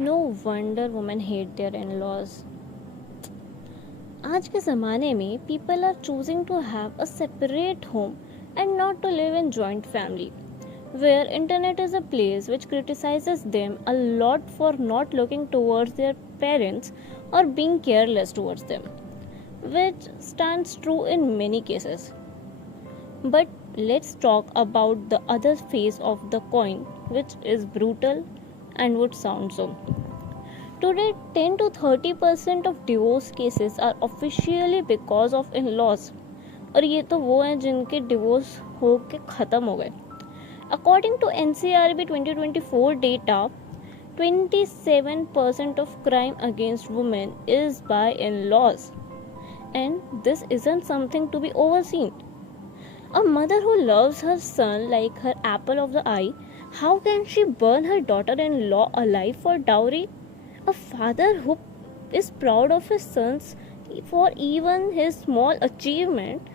No wonder women hate their in laws. आज के ज़माने में people are choosing to have a separate home and not to live in joint family, where internet is a place which criticizes them a lot for not looking towards their parents or being careless towards them, which stands true in many cases. But let's talk about the other face of the coin, which is brutal and would sound so. Today, 10 to 30% of divorce cases are officially because of in-laws. और ये तो वो हैं जिनके divorce हो के ख़त्म हो गए. According to NCRB 2024 data, 27% of crime against women is by in-laws. And this isn't something to be overseen. A mother who loves her son like her apple of the eye, how can she burn her daughter-in-law alive for dowry? A father who is proud of his sons for even his small achievement,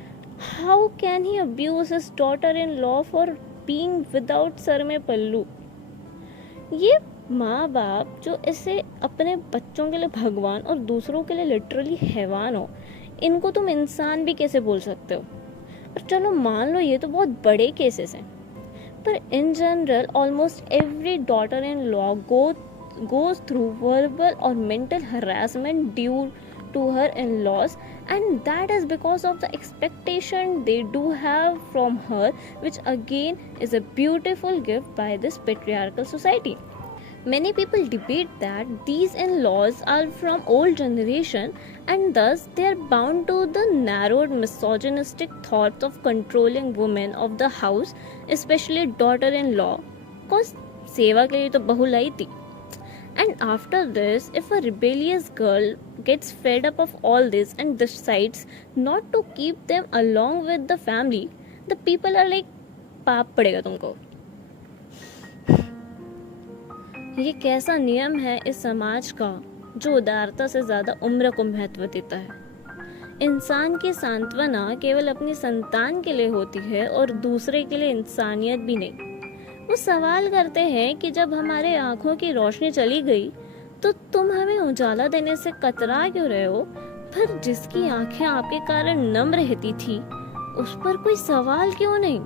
how can he abuse his daughter-in-law for being without sir में पल्लू? ये माँ बाप जो ऐसे अपने बच्चों के लिए भगवान और दूसरों के लिए लिटरली हैवान हो, इनको तुम इंसान भी कैसे बोल सकते हो? और चलो मान लो ये तो बहुत बड़े केसेस हैं, पर in general almost every daughter in law goes through verbal or mental harassment due to her in-laws, and that is because of the expectation they do have from her, which again is a beautiful gift by this patriarchal society. Many people debate that these in-laws are from old generation and thus they are bound to the narrowed misogynistic thoughts of controlling women of the house, especially daughter-in-law, cause सेवा के लिए तो बहू लाई थी. And after this, if a rebellious girl gets fed up of all this and decides not to keep them along with the family, the people are like, पाप पड़ेगा तुमको. ये कैसा नियम है इस समाज का जो उदारता से ज़्यादा उम्र को महत्व देता है. इंसान की सांत्वना केवल अपनी संतान के लिए होती है और दूसरे के लिए इंसानियत भी नहीं. वो सवाल करते हैं कि जब हमारे आँखों की रोशनी चली गई तो तुम हमें उजाला देने से कतरा क्यों रहे हो, पर जिसकी आंखें आपके कारण नम रहती थी उस पर कोई सवाल क्यों नहीं.